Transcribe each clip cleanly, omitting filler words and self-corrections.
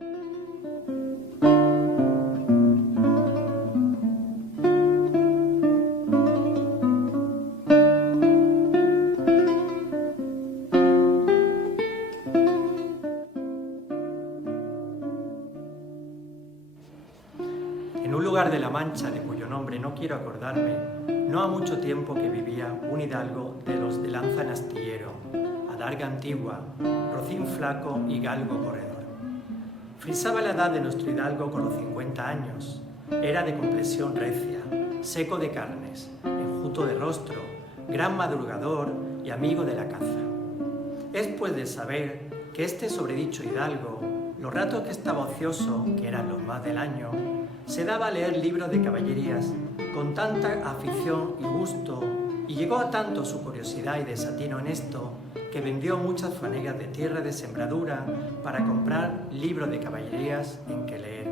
En un lugar de la Mancha, de cuyo nombre no quiero acordarme, no ha mucho tiempo que vivía un hidalgo de los de lanza en astillero, adarga antigua, rocín flaco y galgo corredor. Frisaba la edad de nuestro hidalgo con los 50 años. Era de complexión recia, seco de carnes, enjuto de rostro, gran madrugador y amigo de la caza. Es pues de saber que este sobredicho hidalgo, los ratos que estaba ocioso, que eran los más del año, se daba a leer libros de caballerías con tanta afición y gusto, y llegó a tanto su curiosidad y desatino en esto, que vendió muchas fanegas de tierra de sembradura para comprar libros de caballerías en que leer.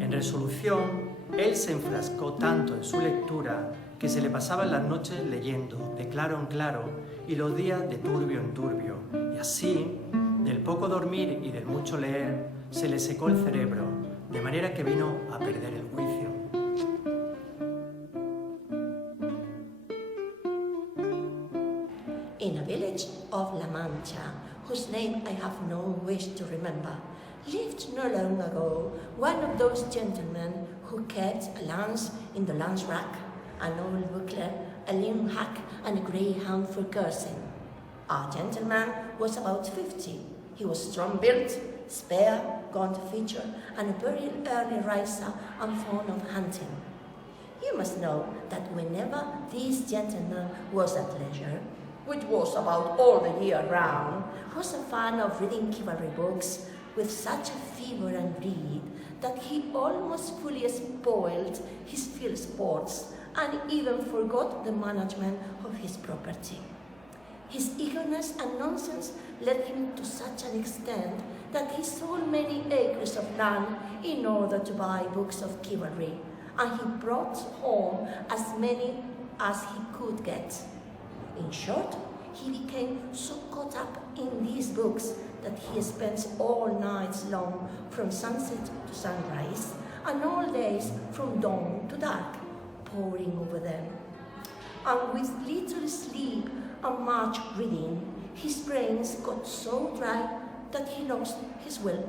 En resolución, él se enfrascó tanto en su lectura que se le pasaban las noches leyendo de claro en claro y los días de turbio en turbio, y así, del poco dormir y del mucho leer, se le secó el cerebro, de manera que vino a perder el juicio. In a village of La Mancha, whose name I have no wish to remember, lived not long ago one of those gentlemen who kept a lance in the lance rack, an old buckler, a lean hack, and a greyhound for coursing. Our gentleman was about 50. He was strong-built, spare, gaunt feature, and a very early riser and fond of hunting. You must know that whenever this gentleman was at leisure, which was about all the year round, was a fan of reading cavalry books with such a fever and greed that he almost fully spoiled his field sports and even forgot the management of his property. His eagerness and nonsense led him to such an extent that he sold many acres of land in order to buy books of cavalry, and he brought home as many as he could get. In short, he became so caught up in these books that he spends all nights long from sunset to sunrise, and all days from dawn to dark, poring over them. And with little sleep and much reading, his brains got so dry that he lost his will.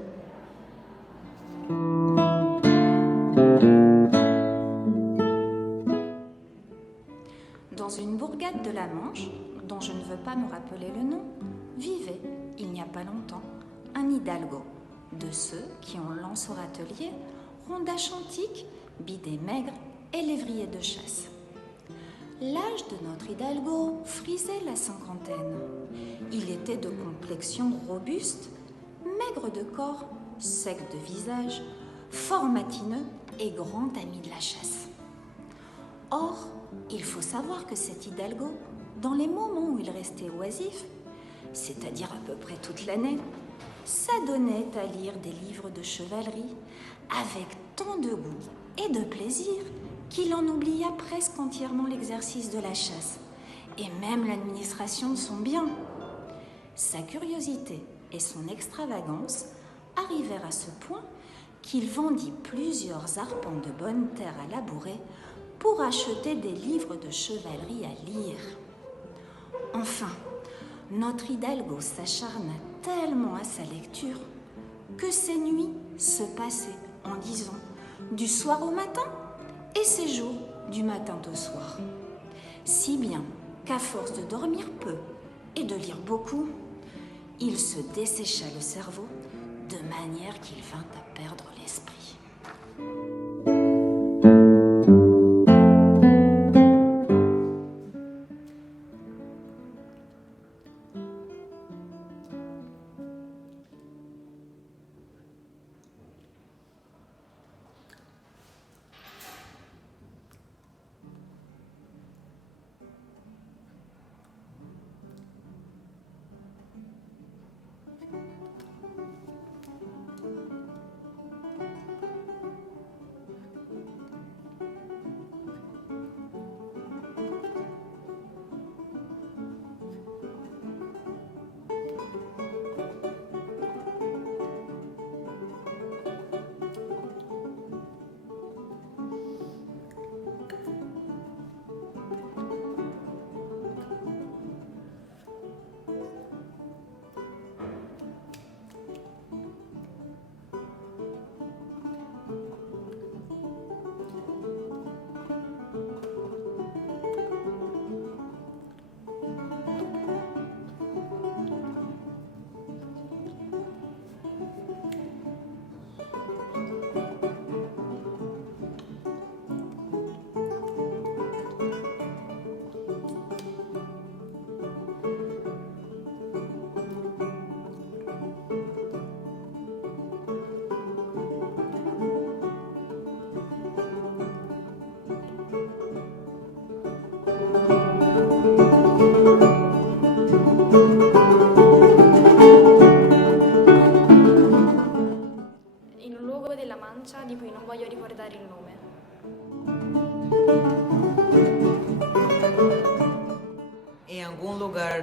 Dans une bourgade de la Manche, dont je ne veux pas me rappeler le nom, vivait, il n'y a pas longtemps, un hidalgo, de ceux qui ont lance au râtelier, rondache antique, bidet maigre et lévrier de chasse. L'âge de notre hidalgo frisait la cinquantaine. Il était de complexion robuste, maigre de corps, sec de visage, fort matineux et grand ami de la chasse. Or, il faut savoir que cet hidalgo, dans les moments où il restait oisif, c'est-à-dire à peu près toute l'année, s'adonnait à lire des livres de chevalerie avec tant de goût et de plaisir qu'il en oublia presque entièrement l'exercice de la chasse et même l'administration de son bien. Sa curiosité et son extravagance arrivèrent à ce point qu'il vendit plusieurs arpents de bonne terre à labourer pour acheter des livres de chevalerie à lire. Enfin, notre hidalgo s'acharna tellement à sa lecture que ses nuits se passaient en lisant du soir au matin et ses jours du matin au soir. Si bien qu'à force de dormir peu et de lire beaucoup, il se dessécha le cerveau de manière qu'il vint à perdre l'esprit.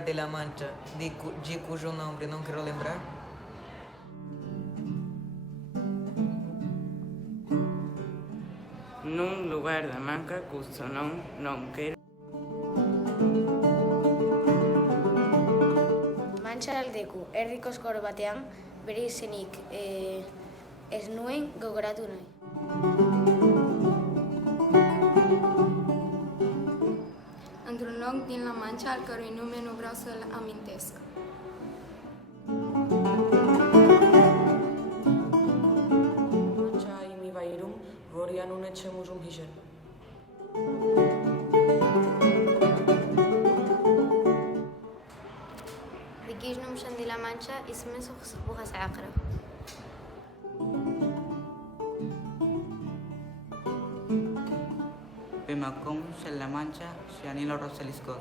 de la Mancha de cuyo nombre não quero lembrar? Nun lugar da Manca cujo non quero. Mantxaraldeku herriko eskor batean bere izenik ez nuen gogoratu nahi. Într-un loc din La Mancha, al cărui nume nu vreau să-l amintesc. Mancha y mi vairum vorian un echemuzum hijen. Rikish numshan de La Mancha ismen bujas aqra. במקום של La Mancha שאני לא רוצה לזכור.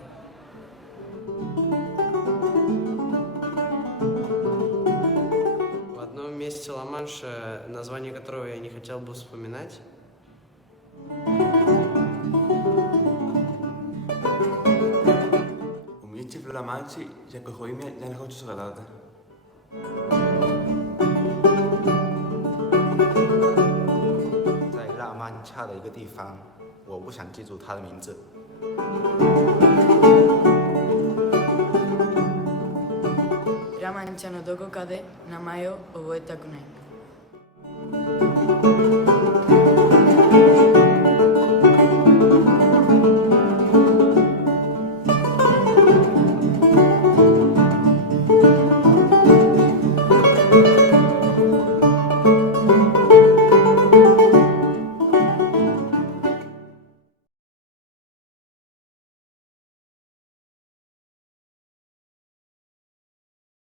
В одном месте Ла-Манша, название которого я не хотел бы вспоминать. Umiichi Flamanchi ja kohoimia ja nahochu sogalata. 在拉曼恰的一个地方，我不想记住它的名字。 Ramancha no toko kade, namayo oboetaku nai.